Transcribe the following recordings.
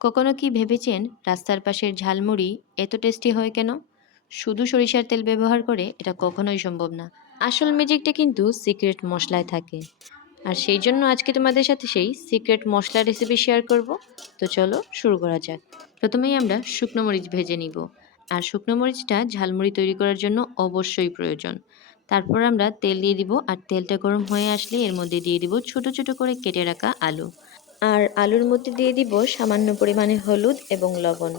কখনো কি ভেবেছেন রাস্তার পাশের ঝালমুড়ি এত টেস্টি হয় কেন? শুধু সরিষার তেল ব্যবহার করে এটা কখনোই সম্ভব না। আসল ম্যাজিকটা কিন্তু সিক্রেট মশলায় থাকে। আর সেই জন্য আজকে তোমাদের সাথে সেই সিক্রেট মশলা রেসিপি শেয়ার করব। তো চলো শুরু করা যাক। প্রথমেই আমরা শুকনো মরিচ ভেজে নিব। আর শুকনো মরিচটা ঝালমুড়ি তৈরি করার জন্য অবশ্যই প্রয়োজন। তারপর আমরা তেল দিয়ে দিব, আর তেলটা গরম হয়ে আসলে এর মধ্যে দিয়ে দিব ছোট ছোট করে কেটে রাখা আলু। আর আলুর মধ্যে দিয়ে দিব সামান্য পরিমাণে হলুদ এবং লবণ।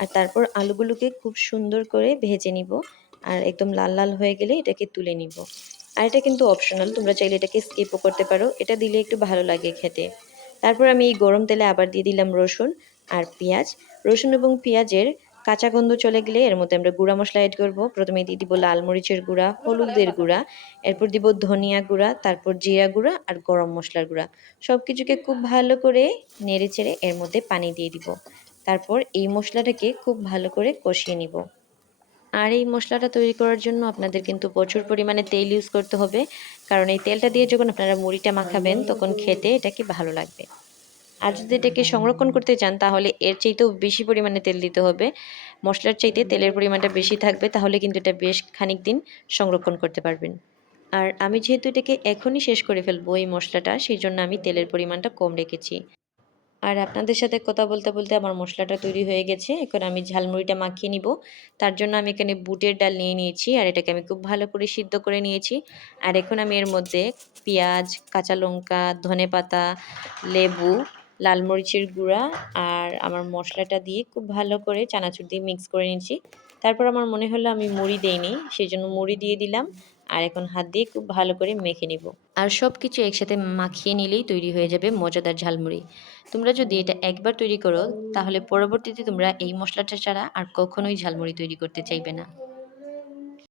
আর তারপর আলুগুলোকে খুব সুন্দর করে ভেজে নিব। আর একদম লাল লাল হয়ে গেলে এটাকে তুলে নিব। আর এটা কিন্তু অপশনাল, তোমরা চাইলে এটাকে স্কিপও করতে পারো, এটা দিলে একটু ভালো লাগে খেতে। তারপর আমি এই গরম তেলে আবার দিয়ে দিলাম রসুন আর পেঁয়াজ। রসুন এবং পেঁয়াজের কাঁচা গন্ধ চলে গেলে এর মধ্যে আমরা গুঁড়া মশলা অ্যাড করব। প্রথমে দিয়ে দিব লাল মরিচের গুঁড়া, হলুদের গুঁড়া, এরপর দিব ধনিয়া গুঁড়া, তারপর জিরা গুঁড়া আর গরম মশলার গুঁড়া। সব কিছুকে খুব ভালো করে নেড়ে চেড়ে এর মধ্যে পানি দিয়ে দিব। তারপর এই মশলাটাকে খুব ভালো করে কষিয়ে নিব। আর এই মশলাটা তৈরি করার জন্য আপনাদের কিন্তু প্রচুর পরিমাণে তেল ইউজ করতে হবে, কারণ এই তেলটা দিয়ে যখন আপনারা মুড়িটা মাখাবেন তখন খেতে এটাকে ভালো লাগবে। আর যদি এটাকে সংরক্ষণ করতে চান তাহলে এর চাইতেও বেশি পরিমাণে তেল দিতে হবে। মশলার চাইতে তেলের পরিমাণটা বেশি থাকবে, তাহলে কিন্তু এটা বেশ খানিক দিন সংরক্ষণ করতে পারবেন। আর আমি যেহেতু এটাকে এখনই শেষ করে ফেলবো এই মশলাটা, সেই জন্য আমি তেলের পরিমাণটা কম রেখেছি। আর আপনাদের সাথে কথা বলতে বলতে আমার মশলাটা তৈরি হয়ে গেছে। এখন আমি ঝালমুড়িটা মাখিয়ে নিব। তার জন্য আমি এখানে বুটের ডাল নিয়ে নিয়েছি, আর এটাকে আমি খুব ভালো করে সিদ্ধ করে নিয়েছি। আর এখন আমি এর মধ্যে পেঁয়াজ, কাঁচা লঙ্কা, ধনেপাতা, লেবু, লাল মরিচের গুঁড়া আর আমার মশলাটা দিয়ে খুব ভালো করে চানাচুর দিয়ে মিক্স করে নিয়েছি। তারপর আমার মনে হলো আমি মুড়ি দেইনি, সেই জন্য মুড়ি দিয়ে দিলাম। আর এখন হাত দিয়ে খুব ভালো করে মেখে নিব। আর সব কিছু একসাথে মাখিয়ে নিলেই তৈরি হয়ে যাবে মজাদার ঝালমুড়ি। তোমরা যদি এটা একবার তৈরি করো তাহলে পরবর্তীতে তোমরা এই মশলাটা ছাড়া আর কখনোই ঝালমুড়ি তৈরি করতে চাইবে না।